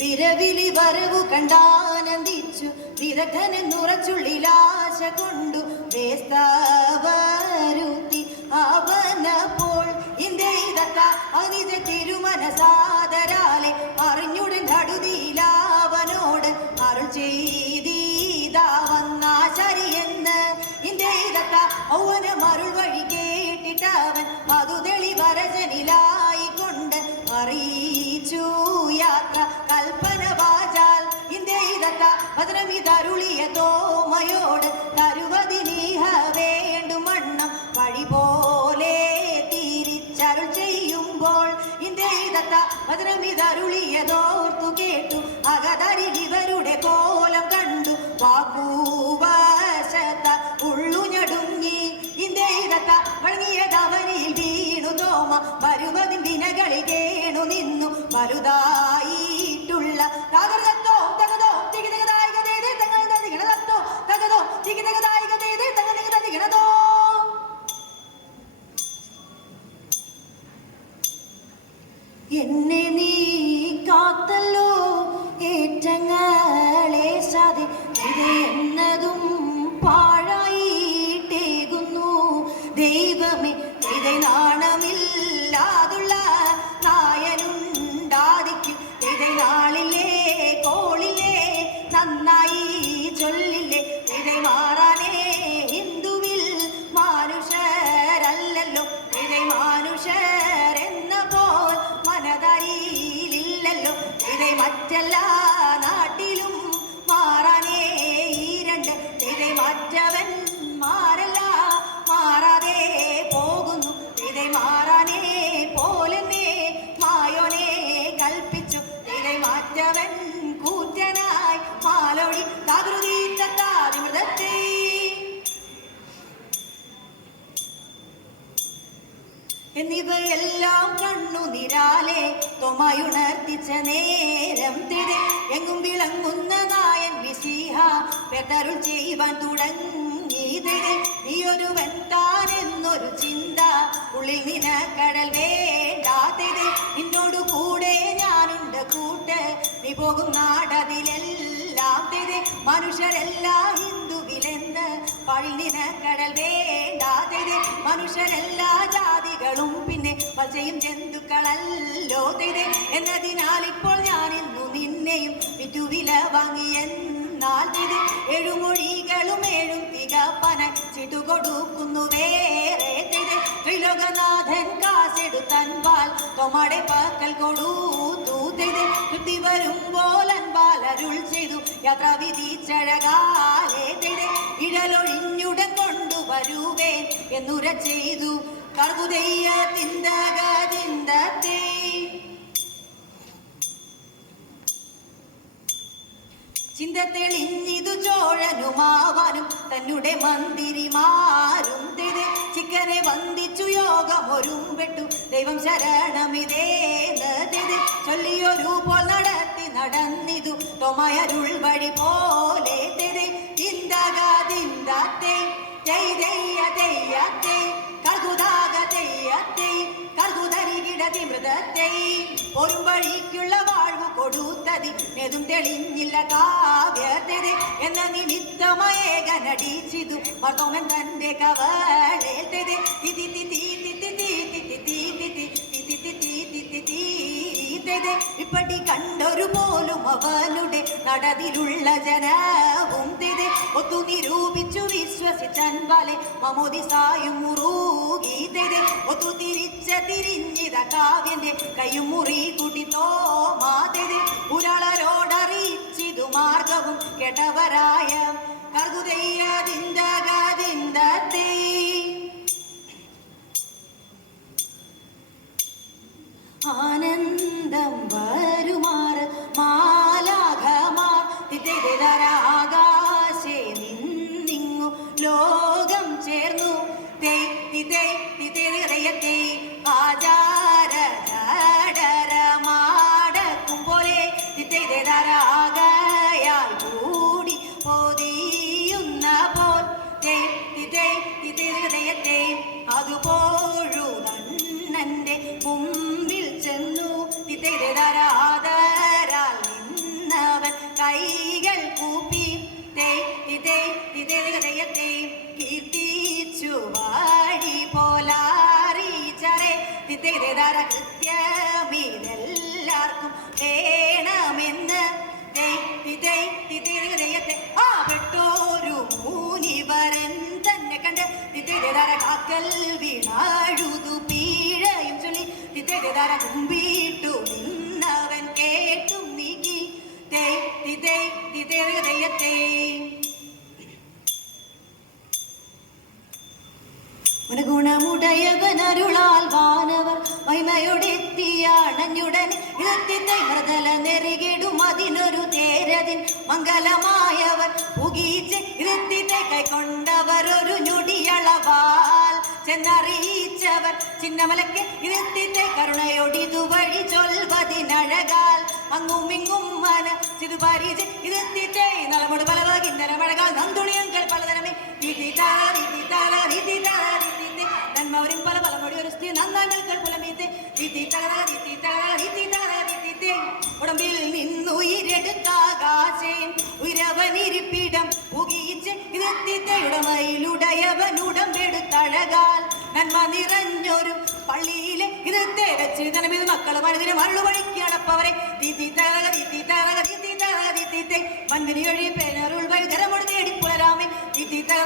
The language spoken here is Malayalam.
വിരവിലി വരവു കണ്ടാനന്ദിച്ചു വിദഗ്ധനെന്നുറച്ചുള്ളിലാശ കൊണ്ടു വേസ്താവരുത്തി അവനപ്പോൾ ഇന്ത്യയിതത്ത അനിജ തിരുമനസാദരാലെ അറിഞ്ഞുടൻ കടുതിയിലാവനോട് അരുൾ ചെയ്തീതാ വന്നാശരിയെന്ന് ഇന്ത്യയിതത്ത ഔവനം അരുൾ വഴി കേട്ടിട്ടവൻ അതു തെളിവരജനിലായിക്കൊണ്ട് അറിയിച്ചു യാത്ര കൽപ്പന വാചാൽ ഇന്ത്യയിതത്ത വചനമിതരുളിയ തോമയോട് തരുവതിനീഹ വേണ്ടുമണ്ണം വഴി പോലെ തിരിച്ചരുൾ ചെയ്യുമ്പോൾ ഇന്ത്യയിതത്ത വചനമിതരുളിയതോർത്തു കേട്ടു അകതരിലിവരുടെ കോലം കണ്ടു വാക്കൂവശത്ത ഉള്ളു ഞടുങ്ങി ഇന്ത്യയിതത്ത വഴങ്ങിയതവനിൽ വീണു തോമ വരുവതിൻ ദിനകളിൽ കേണു നിന്നു വലുതായിട്ടുള്ള തകതോ തകതോ തികിതകതായികതേ തങ്ങൾ തികിടതോ തകതോ തികിതകതായികതേ തങ്ങൾ തികിടതോ എന്നെ നീ കാത്തല്ലോ ഏറ്റങ്ങളെ സാധി എന്നതും പാഴായിട്ടേകുന്നു ദൈവമേ ഇതേ നാണമില്ലാതുള്ള നായനുണ്ടാതിക്കും ഇതേ നാളിലെ കോളിലെ നന്നായി ചൊല്ലില്ലേ ഇതേ മാറാനേ ഹിന്ദുവിൽ മാനുഷരല്ലല്ലോ ഇതേ മാനുഷരെന്ന പോൽ മനതരിയിലില്ലല്ലോ ഇതേ മറ്റെല്ലാ നാട്ടിലും മാറാനേ ഈ രണ്ട് ഇതേ മറ്റവൻ മാറല്ല മാറാതെ പോകുന്നു ഇതേ മാറാനേ പോലെന്നെ മായോനെ കൽപ്പിച്ചു ഇതേ മാറ്റവൻ കൂറ്റനായി മാലോടി തകൃതീത്തത്താതിമൃതത്തെ എന്നിവയെല്ലാം കണ്ണുനിരാലെ തൊമയുണർത്തിച്ച നേരം തിരെ എങ്ങും വിളങ്ങുന്ന നായൻ വിശീഹ പെട്ടരുൾ ചെയ്യുവാൻ തുടങ്ങി തിരെ നീയൊരുവൻ താനെന്നൊരു ചിന്ത ഉള്ളിൽ നിനക്കടൽ വേണ്ടാതിരെ നിന്നോടു കൂടെ ഞാനുണ്ട് കൂട്ട് നീ പോകും നാടതിലെല്ലാം തിരെ മനുഷ്യരെല്ലാം ഹിന്ദുവിലെന്ന് പഴി നിനക്കടൽ വേണ്ടാതിരെ മനുഷ്യരെല്ലാ ജാതികളും പിന്നെ പച്ചയും ജന്തുക്കളല്ലോ തിരെ എന്നതിനാൽ ഇപ്പോൾ ഞാൻ ഇന്നു നിന്നെയും വിറ്റുവില വാങ്ങിയെന്നാൽ തിരെ എഴുമൊഴികളും ഏഴും തിക വാങ്ങുവാനായി ചിട്ടുകൊടുക്കുന്നു വേറെ ത്രിലോകനാഥൻ കാശെടുത്തൻപാൽ തൊമാടെ പക്കൽ കൊടുത്തു കിട്ടി വരുമ്പോൾ അൻപാൽ അരുൾ ചെയ്തു യാത്ര വിധിച്ചഴകാലേ ഇഴലൊഴിഞ്ഞുടൻ കൊണ്ടുവരുവേൻ എന്നുര ചെയ്തു കർകുദയ്യ തിന്തകതിന്തത്തെ ചിന്ത തെളിഞ്ഞിതു ചോഴനുമാവാനും തന്നെ മന്ദിരിമാരും ചിക്കനെ വന്ദിച്ചു യോഗമൊരുമ്പെട്ടു ദൈവം ശരണമിതേന്ന് ചൊല്ലിയൊരു പോൽ നടന്നിതു തൊമയരുൾ വഴി പോലെ തിന്തകതിന്തത്തെ ഒരു വഴിക്കുള്ള വാഴ്വു കൊടുത്തതി നേതും തെളിഞ്ഞില്ല കാവ്യത്തെ എന്ന നിമിത്തമേകനടിച്ചിതു മർത്തോമൻ തന്റെ കവളേ ഇപ്പടി കണ്ടൊരു പോലും അവനുടെ നടതിലുള്ള ജനവും ഒത്തു നിരൂപിച്ചു വിശ്വസിച്ചൻപാലെ മമോദിസായും മുറുകി ഒത്തു തിരിഞ്ഞിത കാവ്യന്റെ കയ്യും മുറി കൂട്ടി തോമാതെ ഒരാളരോടറിയിച്ചിതു മാർഗവും കേട്ടവരായ കർകുദയ്യതിന്തകതിന്തത്തെ ആനന്ദം വരുമാറ് മാലാഘമാർ ആകാശേ നിന്നിങ്ങു ലോകം ചേർന്നു ആചാരമാടക്കും പോലെ ആകയാൽ കൂടി പോതിയുന്ന പോൽ അതുപോഴുതണ്ണന്റെ മുമ്പിൽ ചെന്നു ആദരാൽ നിന്നവൻ കൈകൾ കൂപ്പി കീർത്തിച്ചു വാഴി പോലാറിച്ചറെ കൃത്യമിതെല്ലാവർക്കും വേണമെന്ന് ആ പെട്ടോരു മൂനിവരൻ തന്നെ കണ്ട് കാക്കൽ വീണാഴുതു പീഴയും ചൊല്ലി കുമ്പിട്ടു നിന്നവൻ കേട്ടും നീക്കി ഗുണമുടയവനരുളാൽ വാനവർ മഹിമയോടെത്തിയാണഞ്ഞുടൻ ഇളത്തിത്തെ മൃദല നെറികിടും അതിനൊരു തേരതിൻ മംഗലമായവർ പുകീച്ച് ഇളത്തിത്തെ കൈക്കൊണ്ടവർ ഒരു ഞൊടിയളവാൽ ചെന്നറിയിച്ചവർ ചിന്നമലക്ക് ഇളത്തിത്തെ കരുണയോടിതു വഴി ചൊൽവതിനഴകാൽ അങ്ങുമിങ്ങും മന ചിതു പരിച് ഇളത്തിത്തെ നലമുട് പലവകിന്നര മഴകാൽ നന്തുണിയങ്ങൾ പലതരമേ നന്മവരും പല പലമൊഴി ഒരു സ്ഥിതി നന്ദാങ്ങൾ പുലമീത്തെ ഉടമ്പിൽ നിന്നുയിരെടുത്താകാശയും ഉയരവനിരിപ്പിടം ഉകീച്ച് ഇതെത്തിത്തയുടമയിലുടയവനുടമ്പെടുത്തഴകാൽ നന്മ നിറഞ്ഞൊരു പള്ളിയിലെ ഇതത്തെ വെച്ച് തനമിത് മക്കളും മനുതിരെ മറുപടിക്ക് അടപ്പവരെ മൻവിനി ഒഴി പേനറുൾ വൈതരമൊഴി തേടി പുലരാമേ തീരത്താ